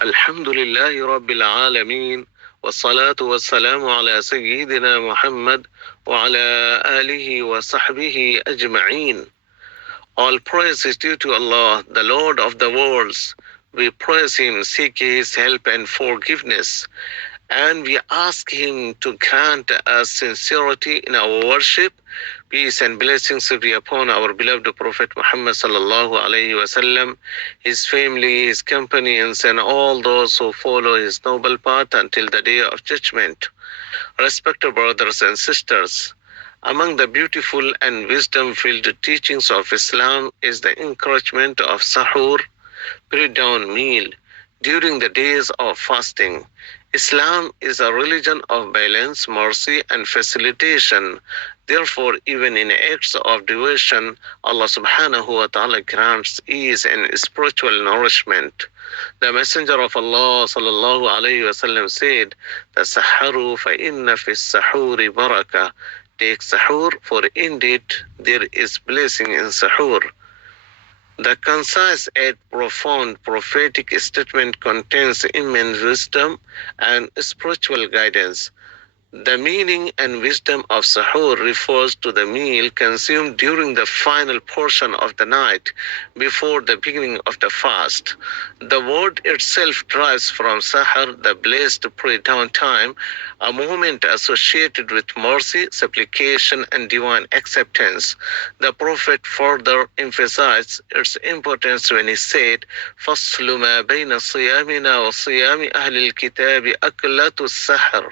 Alhamdulillahi Rabbil Alameen. Wassalatu wassalamu ala Sayyidina Muhammad wa ala alihi wa sahbihi ajma'een. All praise is due to Allah, the Lord of the worlds. We praise Him, seek His help and forgiveness, and we ask Him to grant us sincerity in our worship. Peace and blessings be upon our beloved Prophet Muhammad sallallahu alaihi wasallam, his family, his companions, and all those who follow his noble path until the day of judgment. Respected brothers and sisters, among the beautiful and wisdom-filled teachings of Islam is the encouragement of Suhur, pre-dawn meal, during the days of fasting. Islam is a religion of balance, mercy, and facilitation. Therefore, even in acts of devotion, Allah subhanahu wa ta'ala grants ease and spiritual nourishment. The Messenger of Allah sallallahu alayhi wa sallam said, "Tasahharu fa inna fi sahuri baraka." Take sahur, for indeed there is blessing in sahur. The concise yet profound prophetic statement contains immense wisdom and spiritual guidance. The meaning and wisdom of sahur refers to the meal consumed during the final portion of the night before the beginning of the fast. The word itself derives from sahar, the blessed pre-dawn time, a moment associated with mercy, supplication, and divine acceptance. The Prophet further emphasized its importance when he said, فَصْلُ مَا بَيْنَ صِيَامِنَا وَصِيَامِ أَهْلِ الْكِتَابِ أَكْلَةُ السَّحْرِ.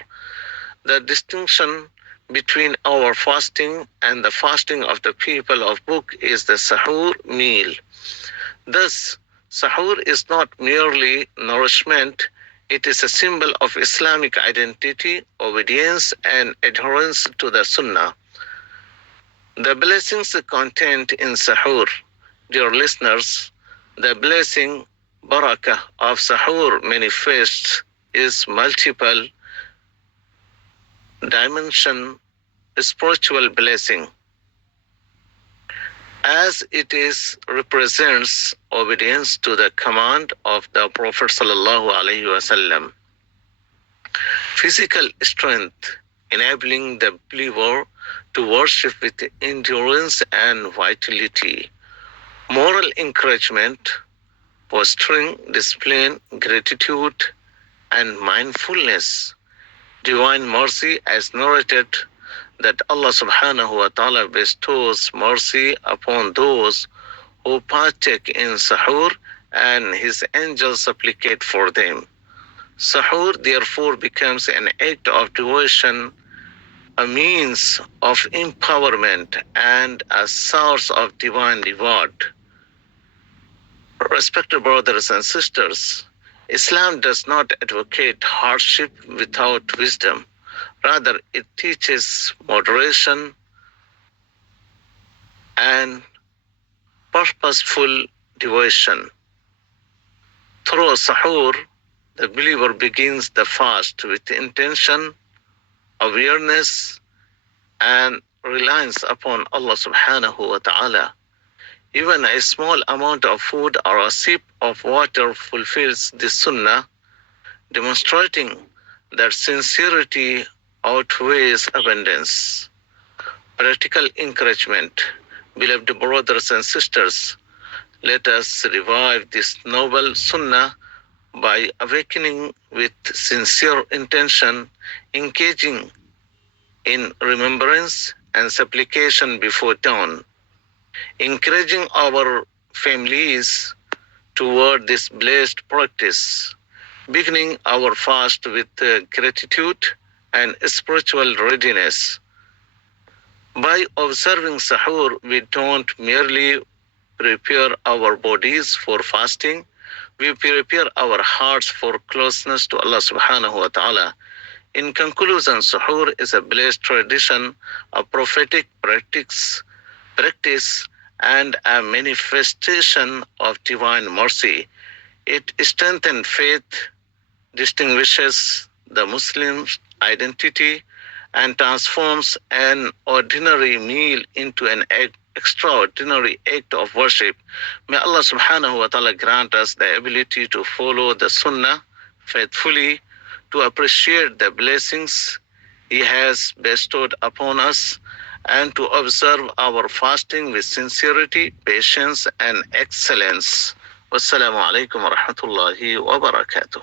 The distinction between our fasting and the fasting of the people of book is the sahur meal. Thus, sahur is not merely nourishment, it is a symbol of Islamic identity, obedience, and adherence to the Sunnah. The blessings contained in sahur, dear listeners, the blessing barakah of sahur manifests is multiple dimension spiritual blessing, as it is represents obedience to the command of the Prophet sallallahu alaihi wasallam. Physical strength, enabling the believer to worship with endurance and vitality. Moral encouragement, fostering discipline, gratitude, and mindfulness. Divine mercy, as narrated that Allah subhanahu wa ta'ala bestows mercy upon those who partake in sahur, and his angels supplicate for them. Sahur therefore becomes an act of devotion, a means of empowerment, and a source of divine reward. Respected brothers and sisters, Islam does not advocate hardship without wisdom. Rather, it teaches moderation and purposeful devotion. Through sahur, the believer begins the fast with intention, awareness, and reliance upon Allah subhanahu wa ta'ala. Even a small amount of food or a sip of water fulfills the sunnah, demonstrating that sincerity outweighs abundance. Practical encouragement. Beloved brothers and sisters, let us revive this noble sunnah by awakening with sincere intention, engaging in remembrance and supplication before dawn, encouraging our families toward this blessed practice, beginning our fast with gratitude and spiritual readiness. By observing sahur, we don't merely prepare our bodies for fasting, we prepare our hearts for closeness to Allah subhanahu wa ta'ala. In conclusion, suhoor is a blessed tradition, a prophetic practice, and a manifestation of divine mercy. It strengthens faith, distinguishes the Muslim's identity, and transforms an ordinary meal into an act extraordinary act of worship. May Allah subhanahu wa ta'ala grant us the ability to follow the Sunnah faithfully, to appreciate the blessings He has bestowed upon us, and to observe our fasting with sincerity, patience, and excellence. Wassalamu alaikum wa rahmatullahi wa barakatuh.